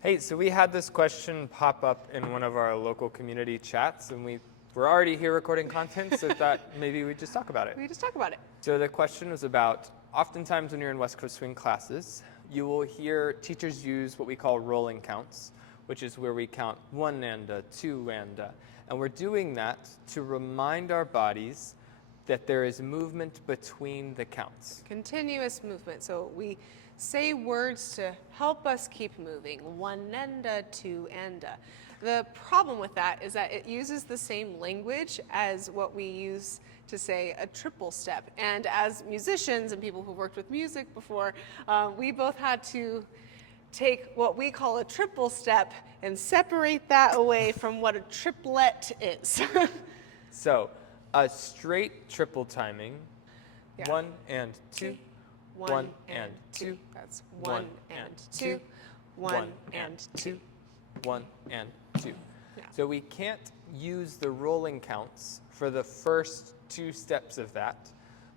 Hey, so we had this question pop up in one of our local community chats, and we're already here recording content, so thought maybe we'd just talk about it. We just talk about it. So the question was about, oftentimes when you're in West Coast Swing classes, you will hear teachers use what we call rolling counts, which is where we count 1 and 2 and we're doing that to remind our bodies that there is movement between the counts. Continuous movement. So we say words to help us keep moving. 1 and 2 and. The problem with that is that it uses the same language as what we use to say a triple step. And as musicians and people who've worked with music before, we both had to take what we call a triple step and separate that away from what a triplet is. So a straight triple timing, Yeah. 1 and 2, 1 and 2. That's 1 and 2, 1 and 2. 1 and 2. Yeah. So we can't use the rolling counts for the first 2 steps of that,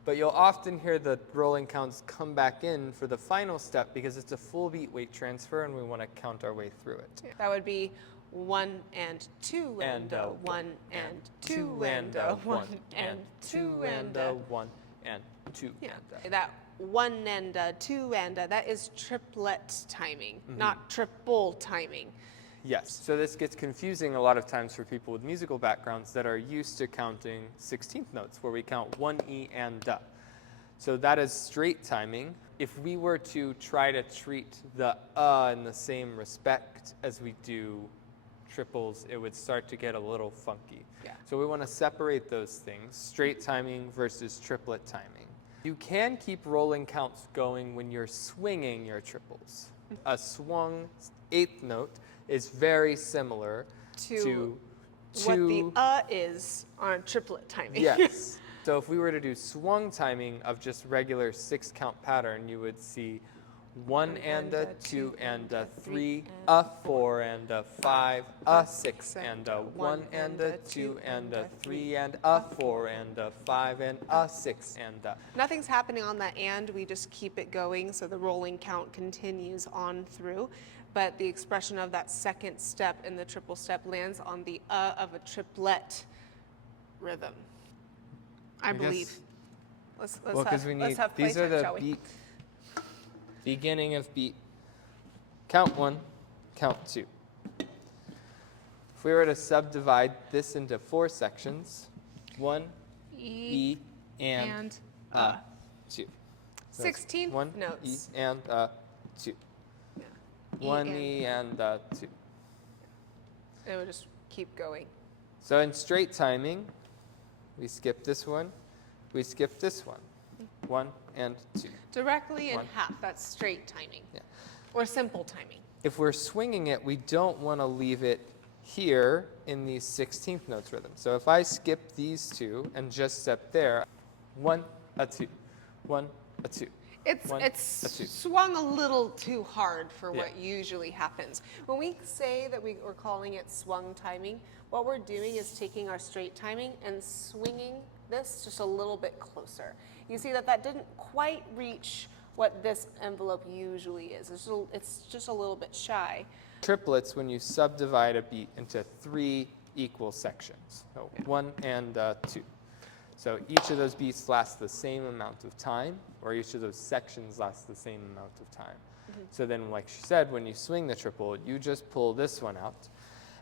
but you'll often hear the rolling counts come back in for the final step because it's a full beat weight transfer and we want to count our way through it. That would be 1 and 2 and 1 and 2 and 1 and 2 and 1 and 2. yeah. That 1 and 2 and that is triplet timing, not triple timing. Yes, so this gets confusing a lot of times for people with musical backgrounds that are used to counting 16th notes where we count 1 E and da. So that is straight timing. If we were to try to treat the in the same respect as we do triples, it would start to get a little funky. Yeah. So we want to separate those things, straight timing versus triplet timing. You can keep rolling counts going when you're swinging your triples. A swung 8th note is very similar to what the is on triplet timing. Yes. So if we were to do swung timing of just regular 6-count pattern, you would see 1 and 2 and 3, 4 and 5, 6 and 1 and 2 and 3 and 4 and 5 and 6 and. Nothing's happening on that and, we just keep it going so the rolling count continues on through. But the expression of that second step in the triple step lands on the of a triplet rhythm. I believe. Let's have these are playtime, the shall we? beat, beginning of beat. Count 1, count 2. If we were to subdivide this into 4 sections, 1, E, and 2. 16th 1 notes. E and 2. 1 E and 2. It would just keep going. So in straight timing, we skip this one, we skip this one. 1 and 2. Directly in 1. half, that's straight timing. Yeah. Or simple timing. If we're swinging it, we don't want to leave it here in these 16th notes rhythm. So if I skip these 2 and just step there, 1, a 2, 1, a 2. It's swung a little too hard for what usually happens. When we say that we're calling it swung timing, what we're doing is taking our straight timing and swinging this just a little bit closer. You see that didn't quite reach what this envelope usually is. It's just a little bit shy. Triplets when you subdivide a beat into 3 equal sections. So 1 and 2. So each of those beats lasts the same amount of time, or each of those sections lasts the same amount of time. So then, like she said, when you swing the triple, you just pull this one out,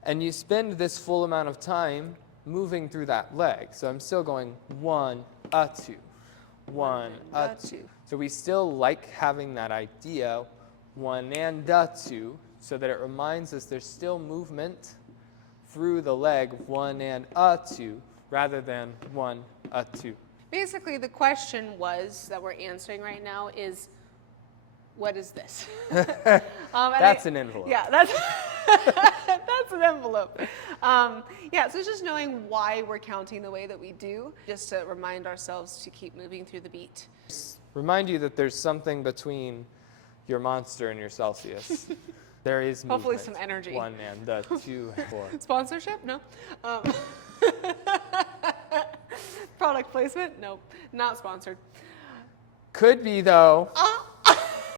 and you spend this full amount of time moving through that leg. So I'm still going 1, a 2, 1, a 2. So we still like having that idea, 1 and a 2, so that it reminds us there's still movement through the leg, 1 and a 2, rather than 1, a 2. Basically, the question that we're answering right now is, what is this? That's an envelope. Yeah, that's an envelope. So it's just knowing why we're counting the way that we do, just to remind ourselves to keep moving through the beat. Remind you that there's something between your monster and your Celsius. There is movement. Hopefully some energy. 1 and 2 and 4. Sponsorship? No. Product placement? Nope. Not sponsored. Could be, though.